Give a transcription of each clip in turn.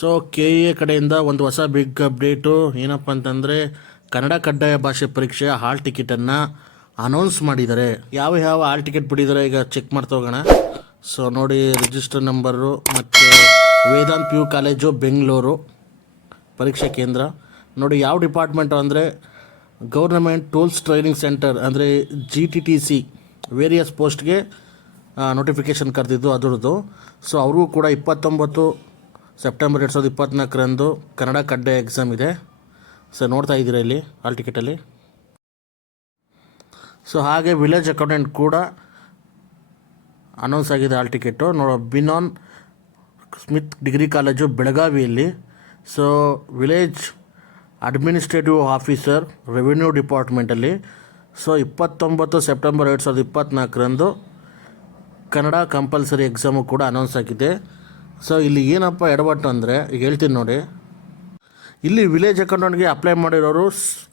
So K A ಕಡೆಯಿಂದ ಒಂದು ಹೊಸ ಬಿಗ್ ಅಪ್ಡೇಟು ಏನಪ್ಪ ಅಂತಂದರೆ ಕನ್ನಡ ಕಡ್ಡಾಯ ಭಾಷೆ ಪರೀಕ್ಷೆ ಹಾಲ್ ಟಿಕೆಟನ್ನು ಅನೌನ್ಸ್ ಮಾಡಿದ್ದಾರೆ. ಯಾವ ಹಾಲ್ ಟಿಕೆಟ್ ಬಿಟ್ಟಿದ್ದಾರೆ ಈಗ ಚೆಕ್ ಮಾಡ್ತಾ ಹೋಗೋಣ. ಸೊ ನೋಡಿ, ರಿಜಿಸ್ಟರ್ ನಂಬರು ಮತ್ತು Vedant P U college Bengaluru ಪರೀಕ್ಷಾ ಕೇಂದ್ರ. ನೋಡಿ ಯಾವ ಡಿಪಾರ್ಟ್ಮೆಂಟು ಅಂದರೆ ಗೌರ್ನಮೆಂಟ್ ಟೂಲ್ಸ್ ಟ್ರೈನಿಂಗ್ ಸೆಂಟರ್, ಅಂದರೆ GTTC ವೇರಿಯಸ್ ಪೋಸ್ಟ್ಗೆ ನೋಟಿಫಿಕೇಷನ್ ಕರೆದಿದ್ದು ಅದರದ್ದು. ಸೊ ಅವ್ರಿಗೂ ಕೂಡ 29 ಸೆಪ್ಟೆಂಬರ್ 2024ರಂದು ಕನ್ನಡ ಕಡ್ಡಾಯ ಎಕ್ಸಾಮ್ ಇದೆ. ಸೊ ನೋಡ್ತಾ ಇದ್ದೀರಾ ಇಲ್ಲಿ ಹಾಲ್ ಟಿಕೆಟಲ್ಲಿ. ಸೊ ಹಾಗೆ ವಿಲೇಜ್ ಅಕೌಂಟೆಂಟ್ ಕೂಡ ಅನೌನ್ಸ್ ಆಗಿದೆ ಹಾಲ್ ಟಿಕೆಟು. ಬಿನಾನ್ ಸ್ಮಿತ್ ಡಿಗ್ರಿ ಕಾಲೇಜು ಬೆಳಗಾವಿಯಲ್ಲಿ. So village administrative officer revenue ಡಿಪಾರ್ಟ್ಮೆಂಟಲ್ಲಿ. ಸೊ 29 ಸೆಪ್ಟೆಂಬರ್ 2024ರಂದು ಕನ್ನಡ ಕಂಪಲ್ಸರಿ ಎಕ್ಸಾಮು ಕೂಡ ಅನೌನ್ಸ್ ಆಗಿದೆ. ಸೊ ಇಲ್ಲಿ ಏನಪ್ಪ ಎಡವಟ್ಟು ಅಂದರೆ ಈಗ ಹೇಳ್ತೀನಿ ನೋಡಿ. ಇಲ್ಲಿ ವಿಲೇಜ್ ಅಕೌಂಟೆಂಟ್ಗೆ ಅಪ್ಲೈ ಮಾಡಿರೋರು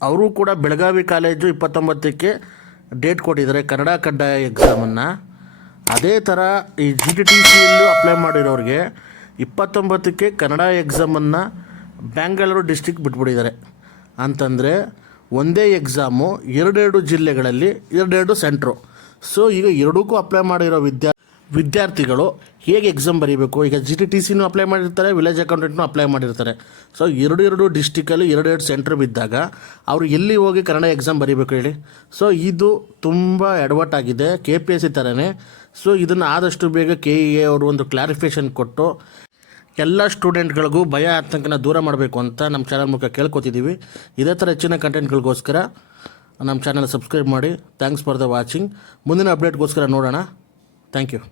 ಅವರು ಕೂಡ ಬೆಳಗಾವಿ ಕಾಲೇಜು 29ಕ್ಕೆ ಡೇಟ್ ಕೊಟ್ಟಿದ್ದಾರೆ ಕನ್ನಡ ಕಡ್ಡಾಯ ಎಕ್ಸಾಮನ್ನು. ಅದೇ ಥರ ಈ GTTCಯಲ್ಲೂ ಅಪ್ಲೈ ಮಾಡಿರೋರಿಗೆ 29ಕ್ಕೆ ಕನ್ನಡ ಎಕ್ಸಾಮನ್ನು ಬೆಂಗಳೂರು ಡಿಸ್ಟಿಕ್ ಬಿಟ್ಬಿಟ್ಟಿದ್ದಾರೆ. ಅಂತಂದರೆ ಒಂದೇ ಎಕ್ಸಾಮು ಎರಡೆರಡು ಜಿಲ್ಲೆಗಳಲ್ಲಿ ಎರಡೆರಡು ಸೆಂಟ್ರು. ಸೊ ಈಗ ಎರಡಕ್ಕೂ ಅಪ್ಲೈ ಮಾಡಿರೋ ವಿದ್ಯಾರ್ಥಿಗಳು ಹೇಗೆ ಎಕ್ಸಾಮ್ ಬರೀಬೇಕು? ಈಗ GTTCನೂ ಅಪ್ಲೈ ಮಾಡಿರ್ತಾರೆ, ವಿಲೇಜ್ ಅಕೌಂಟೆಂಟ್ನೂ ಅಪ್ಲೈ ಮಾಡಿರ್ತಾರೆ. ಸೊ ಎರಡು ಡಿಸ್ಟಿಕಲ್ಲಿ ಎರಡೆರಡು ಸೆಂಟ್ರ್ ಬಿದ್ದಾಗ ಅವರು ಎಲ್ಲಿ ಹೋಗಿ ಕನ್ನಡ ಎಕ್ಸಾಮ್ ಬರೀಬೇಕು ಹೇಳಿ? ಸೊ ಇದು ತುಂಬ ಎಡವಟ್ಟಾಗಿದೆ, KPSC ಥರನೇ. ಸೊ ಇದನ್ನು ಆದಷ್ಟು ಬೇಗ KEA ಅವರು ಒಂದು ಕ್ಲಾರಿಫಿಕೇಷನ್ ಕೊಟ್ಟು ಎಲ್ಲ ಸ್ಟೂಡೆಂಟ್ಗಳಿಗೂ ಭಯ ಆತಂಕನ ದೂರ ಮಾಡಬೇಕು ಅಂತ ನಮ್ಮ ಚಾನಲ್ ಮೂಲಕ ಕೇಳ್ಕೊತಿದ್ದೀವಿ. ಇದೇ ಥರ ಹೆಚ್ಚಿನ ಕಂಟೆಂಟ್ಗಳಿಗೋಸ್ಕರ ನಮ್ಮ ಚಾನಲ್ ಸಬ್ಸ್ಕ್ರೈಬ್ ಮಾಡಿ. Thanks for the watching. ಮುಂದಿನ ಅಪ್ಡೇಟ್ಗೋಸ್ಕರ ನೋಡೋಣ. Thank you.